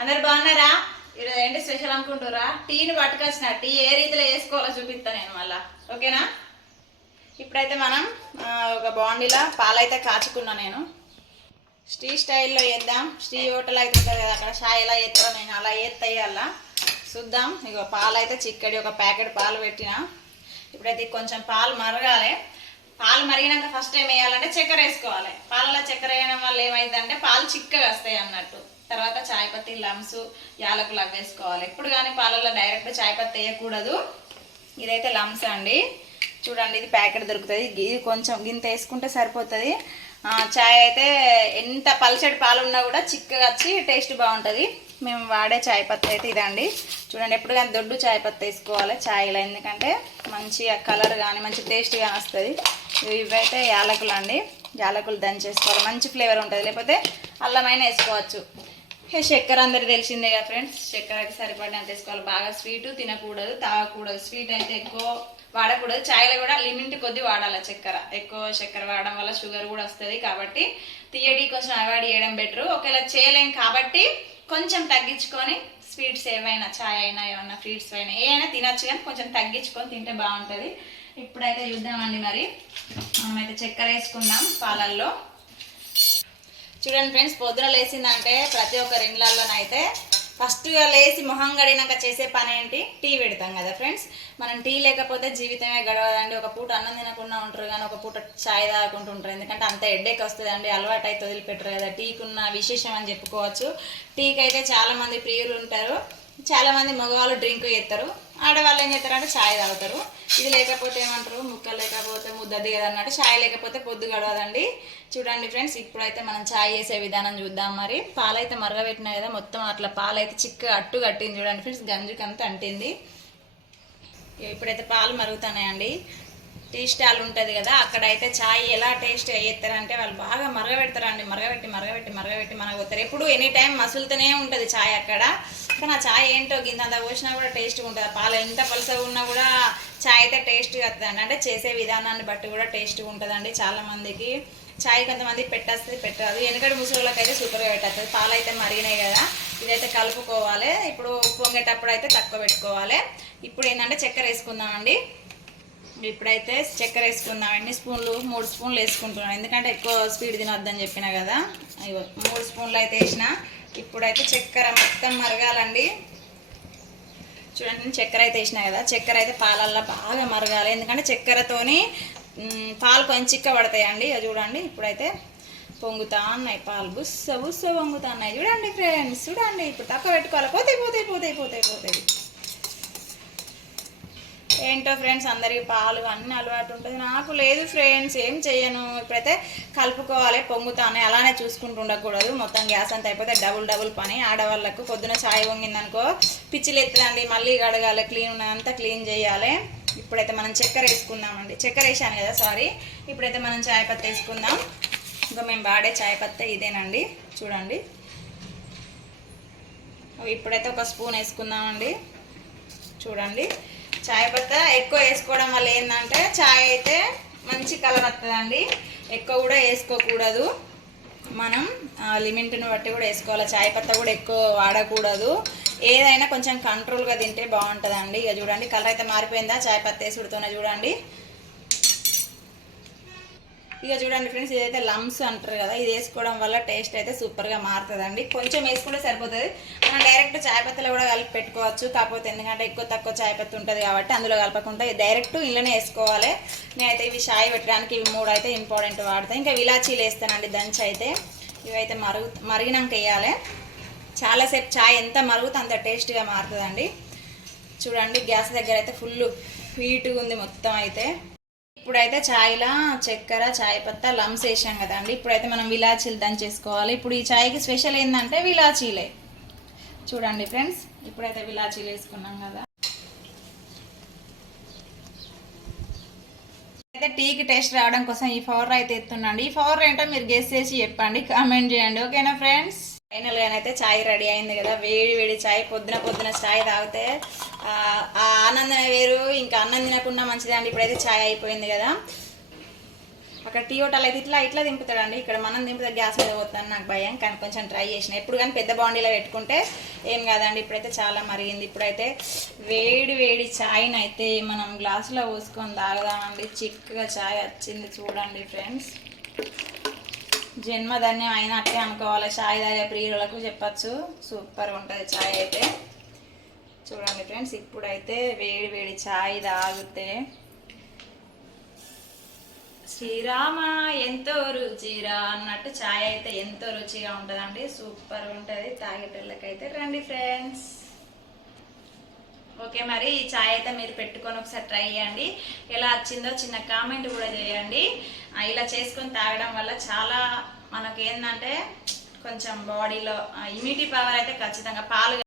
అందరు బాగున్నారా? ఈరోజు ఏంటి స్పెషల్ అనుకుంటురా టీని పట్టుకొచ్చిన టీ ఏ రీతిలో వేసుకోవాలో చూపిస్తా నేను మళ్ళా. ఓకేనా? ఇప్పుడైతే మనం ఒక బాండీలో పాలైతే కాచుకున్నా నేను. స్టీ స్టైల్లో వేద్దాం. స్టీ హోటల్ అయితే ఉంటుంది కదా అక్కడ షాయ్ ఎలా చేస్తారో నేను అలా వేస్తాయి చూద్దాం. ఇగో పాలైతే చిక్కడి ఒక ప్యాకెట్ పాలు పెట్టిన. ఇప్పుడైతే కొంచెం పాలు మరగాలి. పాలు మరిగినాక ఫస్ట్ ఏం వేయాలంటే చక్కెర వేసుకోవాలి. పాలలో చక్కెర వేయడం వల్ల ఏమైందంటే పాలు చిక్కగా వస్తాయి అన్నట్టు. తర్వాత చాయ్ పత్తి లమ్స్ యాలకులు అవి వేసుకోవాలి. ఎప్పుడు కానీ పాలలో డైరెక్ట్ చాయ్ పత్తి వేయకూడదు. ఇదైతే లమ్స్ అండి. చూడండి ఇది ప్యాకెట్ దొరుకుతుంది. ఇది కొంచెం గింత వేసుకుంటే సరిపోతుంది. చాయ్ అయితే ఎంత పల్చడి పాలు ఉన్నా కూడా చిక్కగా వచ్చి టేస్ట్ బాగుంటుంది. మేము వాడే చాయ్ పత్తి అయితే ఇదండి. చూడండి ఎప్పుడు కానీ దొడ్డు చాయ్ పత్తి వేసుకోవాలి ఛాయ్లో ఎందుకంటే మంచి కలర్ కానీ మంచి టేస్ట్ కానీ వస్తుంది. ఇవైతే యాలకులు అండి. యాలకులు దంచేసుకోవాలి మంచి ఫ్లేవర్ ఉంటుంది. లేకపోతే అల్లమైన వేసుకోవచ్చు. చక్కెర అందరికి తెలిసిందే కదా ఫ్రెండ్స్? చక్కెరకి సరిపడినంత వేసుకోవాలి. బాగా స్వీట్ తినకూడదు తాగకూడదు. స్వీట్ అయితే ఎక్కువ వాడకూడదు. చాయ్లో కూడా లిమిట్ కొద్ది వాడాలి చక్కెర. ఎక్కువ చక్కెర వాడడం వల్ల షుగర్ కూడా వస్తుంది కాబట్టి తీయడి కొంచెం అవాయిడ్ చేయడం బెటర్ ఒకవేళ చేయలేం కాబట్టి కొంచెం తగ్గించుకొని స్వీట్స్ ఏవైనా చాయ్ అయినా ఏమైనా ఫ్రూట్స్ అయినా ఏ అయినా తినచ్చు కానీ కొంచెం తగ్గించుకొని తింటే బాగుంటుంది. ఇప్పుడైతే చూద్దామండి మరి. మనమైతే చక్కెర వేసుకుందాం పాలల్లో. చూడండి ఫ్రెండ్స్ పొద్దున లేచిందంటే ప్రతి ఒక్కరి ఇళ్ళల్లోనైతే ఫస్ట్గా లేచి మొహం గడినాక చేసే పని ఏంటి? టీ పెడతాం కదా ఫ్రెండ్స్. మనం టీ లేకపోతే జీవితమే గడవదండి. ఒక పూట అన్నం తినకుండా ఉంటారు కానీ ఒక పూట చాయ్ తాగుకుంటూ ఉంటారు. ఎందుకంటే అంత ఎడ్డెక్ వస్తుందండి. అలవాటు అయితే వదిలిపెట్టరు కదా. టీకున్న విశేషం అని చెప్పుకోవచ్చు. టీకి అయితే చాలామంది ప్రియులు ఉంటారు. చాలా మంది మగవాళ్ళు డ్రింక్ చేస్తారు. ఆడవాళ్ళు ఏం చేస్తారంటే చాయ్ తాగుతారు. ఇది లేకపోతే ఏమంటారు? ముక్క లేకపోతే ముద్దది కదా అన్నట్టు చాయ్ లేకపోతే పొద్దు గడవదండి. చూడండి ఫ్రెండ్స్ ఇప్పుడైతే మనం చాయ్ చేసే విధానం చూద్దాం మరి. పాలైతే మరగబెట్టినా కదా మొత్తం అట్లా పాలైతే చిక్క అట్టు కట్టింది చూడండి ఫ్రెండ్స్ గంజుకంతా అంటింది. ఇప్పుడైతే పాలు మరుగుతున్నాయండి. టీ స్టాల్ ఉంటుంది కదా అక్కడైతే చాయ్ ఎలా టేస్ట్ చేస్తారంటే వాళ్ళు బాగా మరగబెడతారండి. మరగబెట్టి మరగబెట్టి మరగబెట్టి మనకు పోతారు. ఎప్పుడు ఎనీ టైం మసులుతూనే ఉంటుంది చాయ్ అక్కడ. కానీ ఆ చాయ్ ఏంటో గింత పోసినా కూడా టేస్ట్గా ఉంటుంది. పాలు ఎంత పలుసగా ఉన్నా కూడా చాయ్ అయితే టేస్ట్గా వస్తుందండి అంటే చేసే విధానాన్ని బట్టి కూడా టేస్ట్గా ఉంటుందండి చాలా మందికి. చాయ్ కొంతమంది పెట్టేస్తుంది పెట్టరాదు. వెనకటి ముసలిళ్ళకి అయితే సూపర్గా పెట్టేస్తుంది పాలు అయితే మరిగినాయి కదా. ఇదైతే కలుపుకోవాలి. ఇప్పుడు పొంగేటప్పుడు అయితే తక్కువ పెట్టుకోవాలి. ఇప్పుడు ఏంటంటే చక్కెర వేసుకుందామండి. ఇప్పుడైతే చక్కెర వేసుకుందామండి. స్పూన్లు మూడు స్పూన్లు వేసుకుంటున్నాను. ఎందుకంటే ఎక్కువ స్పీడ్ తినొద్దని చెప్పిన కదా. అయ్యో మూడు స్పూన్లు అయితే వేసిన ఇప్పుడైతే చక్కెర మొత్తం మరగాలండి. చూడండి నేను చక్కెర అయితే వేసిన కదా చక్కెర అయితే పాలల్లో బాగా మరగాలి. ఎందుకంటే చక్కెరతోని పాలు కొంచెం చిక్క పడతాయండి. అది చూడండి ఇప్పుడైతే పొంగుతా ఉన్నాయి పాలు. బుస్స బుస్స పొంగుతా ఉన్నాయి చూడండి ఫ్రెండ్స్ చూడండి ఇప్పుడు తక్కువ పెట్టుకోవాలి. పోతే పోతే పోతే పోతాయి ఏంటో ఫ్రెండ్స్ అందరికి పాలు అన్ని అలవాటు ఉంటుంది. నాకు లేదు ఫ్రెండ్స్ ఏం చేయను ఇప్పుడైతే కలుపుకోవాలి పొంగుతానే. అలానే చూసుకుంటూ ఉండకూడదు. మొత్తం గ్యాస్ అంతా అయిపోతే డబుల్ డబుల్ పని. ఆడవాళ్ళకు పొద్దున చాయ్ వంగిందనుకో పిచ్చిలు ఎత్తదండి మళ్ళీ కడగాలి క్లీన్ ఉన్నదంతా క్లీన్ చేయాలి. ఇప్పుడైతే మనం చక్కెర వేసుకుందామండి. చక్కెర వేసాను కదా సారీ ఇప్పుడైతే మనం చాయ్ పత్త వేసుకుందాం. ఇంకా మేము వాడే చాయ్ పత్త ఇదేనండి. చూడండి. ఇప్పుడైతే ఒక స్పూన్ వేసుకుందామండి. చూడండి. చాయ్ పత్తా ఎక్కువ వేసుకోవడం వల్ల ఏంటంటే చాయ్ అయితే మంచి కలర్ వస్తుందండి ఎక్కువ కూడా వేసుకోకూడదు. మనం లిమిట్ని బట్టి కూడా వేసుకోవాలి. చాయ్ పత్తా కూడా ఎక్కువ వాడకూడదు. ఏదైనా కొంచెం కంట్రోల్గా తింటే బాగుంటుందండి. ఇక చూడండి కలర్ అయితే మారిపోయిందా? చాయ్ పత్త వేసి చూడండి. ఇక చూడండి ఫ్రెండ్స్ ఇదైతే లమ్స్ అంటారు కదా ఇది వేసుకోవడం వల్ల టేస్ట్ అయితే సూపర్గా మారుతుందండి. కొంచెం వేసుకుంటే సరిపోతుంది. మనం డైరెక్ట్ చాయ్ పత్తిలో కూడా కలిపి పెట్టుకోవచ్చు. కాకపోతే ఎందుకంటే ఎక్కువ తక్కువ చాయ్ పత్తి ఉంటుంది కాబట్టి అందులో కలపకుండా డైరెక్ట్ ఇళ్ళనే వేసుకోవాలి. నేనైతే ఇవి చాయ్ పెట్టడానికి ఇవి మూడు అయితే ఇంపార్టెంట్ వాడతాను ఇంకా విలాచీలు వేస్తానండి దంచి అయితే. ఇవైతే మరుగు మరిగినాక వేయాలి. చాలాసేపు చాయ్ ఎంత మరుగుతే అంత టేస్ట్గా మారుతుందండి. చూడండి గ్యాస్ దగ్గర అయితే ఫుల్ హీట్గా ఉంది మొత్తం అయితే. ఇప్పుడైతే ఛాయ్లా చక్కెర చాయ్ పత్తా లమ్స్ వేసాం కదండి. ఇప్పుడైతే మనం విలాచీలు దంచేసుకోవాలి ఇప్పుడు ఈ చాయ్కి స్పెషల్ ఏంటంటే విలాచీలే. చూడండి ఫ్రెండ్స్ ఇప్పుడైతే విలాచీలు వేసుకున్నాం కదా. అయితే టీకి టేస్ట్ రావడం కోసం ఈ పవర్ అయితే ఎత్తున్నాండి ఈ పవర్ ఏంటో మీరు గెస్ చేసి చెప్పండి కామెంట్ చేయండి. ఓకేనా ఫ్రెండ్స్? ఫైనల్గా అయితే చాయ్ రెడీ అయింది కదా. వేడి వేడి చాయ్ పొద్దున పొద్దున చాయ్ తాగితే ఆ ఆనందం వేరు. ఇంకా అన్నం తినకుండా మంచిదండి ఇప్పుడైతే చాయ్ అయిపోయింది కదా. అక్కడ టీ హోటల్ అయితే ఇట్లా ఇట్లా దింపుతాడండి. ఇక్కడ మనం దింపితే గ్యాస్ మీద పోతాను నాకు భయం. కానీ కొంచెం ట్రై చేసిన. ఎప్పుడు కానీ పెద్ద బాండీలో పెట్టుకుంటే ఏం కాదండి. ఇప్పుడైతే చాలా మరిగింది. ఇప్పుడైతే వేడి వేడి ఛాయ్ని అయితే మనం గ్లాసులో పోసుకొని తాగుదామండి. చిక్కగా ఛాయ్ వచ్చింది చూడండి ఫ్రెండ్స్. జన్మధన్యం అయినట్టే అనుకోవాలి. చాయ్ తాగే ప్రియులకు చెప్పచ్చు. సూపర్ ఉంటుంది చాయ్ అయితే. చూడండి ఫ్రెండ్స్ ఇప్పుడైతే వేడి వేడి చాయ్ తాగితే శ్రీరామ ఎంతో రుచిరా అన్నట్టు చాయ్ అయితే ఎంతో రుచిగా ఉంటుందండి. సూపర్ ఉంటుంది. తాగేటోళ్ళకైతే రండి ఫ్రెండ్స్. ఓకే మరి ఈ ఛాయ్ అయితే మీరు పెట్టుకొని ఒకసారి ట్రై చేయండి. ఎలా వచ్చిందో చిన్న కామెంట్ కూడా చేయండి. ఇలా చేసుకొని తాగడం వల్ల చాలా మనకి ఏంటంటే కొంచెం బాడీలో ఇమ్యూనిటీ పవర్ అయితే ఖచ్చితంగా పాలు